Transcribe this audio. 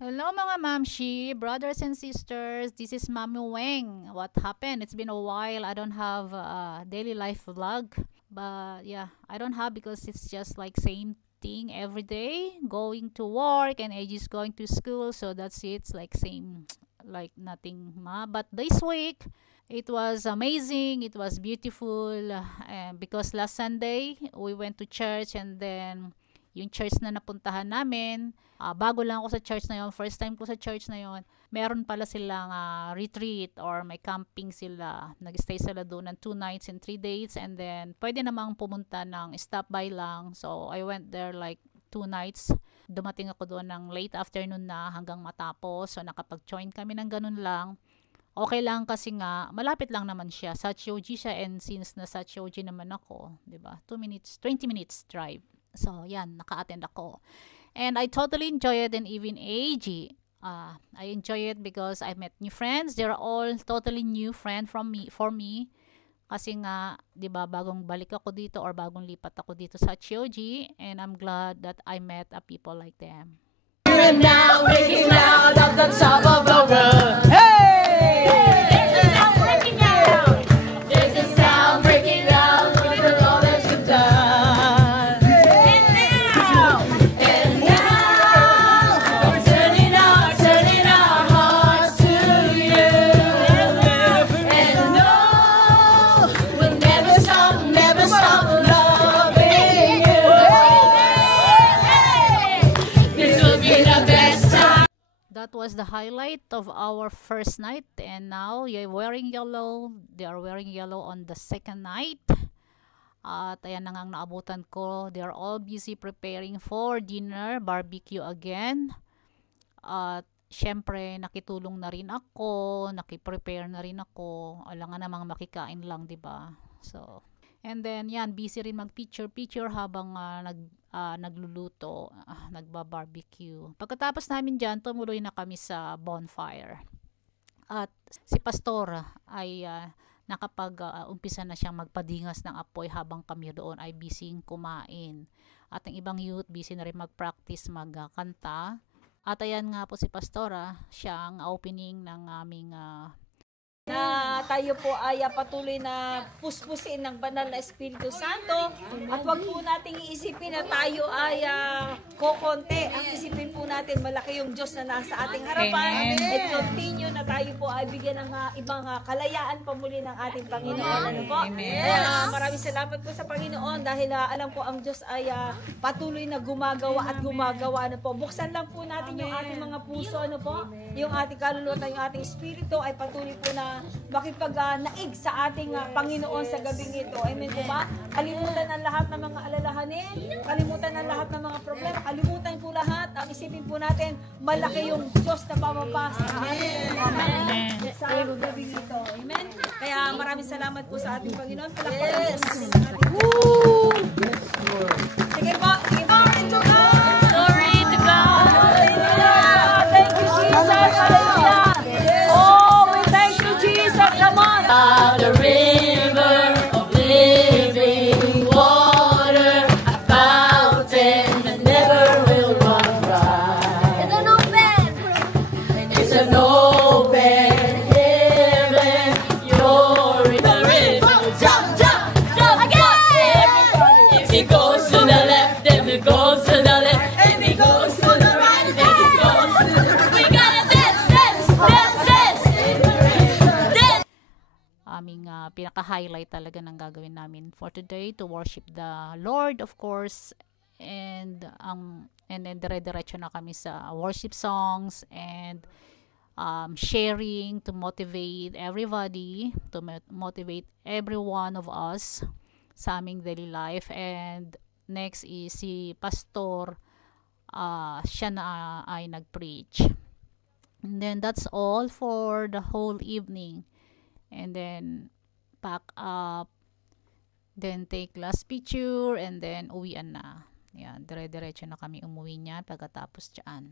Hello mga mamshi, brothers and sisters. This is Mami Weng. What happened? It's been a while. I don't have a daily life vlog. But yeah, I don't have because it's just like same thing every day. Going to work and AJ is going to school. So that's it. It's like same, like nothing ma. But this week, it was amazing. It was beautiful. And because last Sunday, we went to church and then yung church na napuntahan namin, bago lang ako sa church na yon, first time ko sa church na yon, meron pala silang retreat or may camping sila. Nag-stay sila doon ng 2 nights and 3 days and then pwede namang pumunta ng stop by lang. So, I went there like 2 nights. Dumating ako doon ng late afternoon na hanggang matapos. So, nakapag-join kami ng ganun lang. Okay lang kasi nga, malapit lang naman siya. Sachioji siya and since na Sachioji naman ako, 'di ba? 20 minutes drive. So, yan, naka-attend ako. And I totally enjoy it and even AG. I enjoy it because I met new friends. They're all totally new friend for me. Kasi nga, 'di ba, bagong balik ako dito or bagong lipat ako dito sa Chioji and I'm glad that I met a people like them. And now breaking out of the top of the world. Hey! There's a sound breaking out. There's a sound breaking out with all that you've done. And now, we're turning our hearts to you. And no, we'll never stop loving you. This will be the best time. That was the highlight of our first night and now you're wearing yellow. They are wearing yellow on the second night. At ayan na nga ang naabutan ko. They are all busy preparing for dinner, barbecue again. At syempre nakitulong na rin ako, nakiprepare na rin ako. Alangan namang makikain lang, 'di ba? So, and then yan, busy rin mag-picture habang nagluluto, nagba-barbecue. Pagkatapos namin dyan, tumuloy na kami sa bonfire. At si Pastor ay nakapag-umpisa na siyang magpadingas ng apoy habang kami doon ay busy kumain. At ang ibang youth busy na rin mag-practice magkanta. At ayan nga po si Pastora, siya ang opening ng aming na tayo po ay patuloy na puspusin ng banal na Espiritu Santo at wag po nating iisipin na tayo ay kokonti. Ang isipin po natin malaki yung Diyos na nasa ating harapan. At continue na tayo po ay bigyan ng ibang kalayaan pa muli ng ating Panginoon. Ano po? Kaya maraming salamat po sa Panginoon dahil alam ko ang Diyos ay patuloy na gumagawa at gumagawa. Ano po? Buksan lang po natin yung ating mga puso. Ano po? Yung ating kaluluwa, yung ating espiritu ay patuloy po na makipag-naig sa ating Panginoon sa gabing ito. Amen po ba? Kalimutan ang lahat ng mga alalahanin, kalimutan ang lahat ng mga problema, kalimutan po lahat, ang isipin po natin, malaki yung Diyos na pamapasa. Amen. Amen. Sa gabing ito. Amen. Kaya maraming salamat po sa ating Panginoon. Palakpakan po natin ang ating Sige po. Glory to God. Glory to God. Hallelujah. Thank you, Jesus. Hallelujah. The river of living water, a fountain that never will run dry. It's an open heaven. You're in the river. Jump, jump, jump again. If he goes to the left, if he goes to the left, if he goes to the right, if he goes to the right, we gotta dance, dance, dance, dance. aming pinaka-highlight talaga ng gagawin namin for today to worship the Lord, of course, and then dire-diretso na kami sa worship songs and sharing to motivate everybody, to motivate every one of us sa aming daily life. And next is si Pastor, siya na ay nag-preach. And then that's all for the whole evening. And then pack up, then take last picture, and then uwian na. Yan, dire-diretso na kami umuwi niya pagkatapos dyan.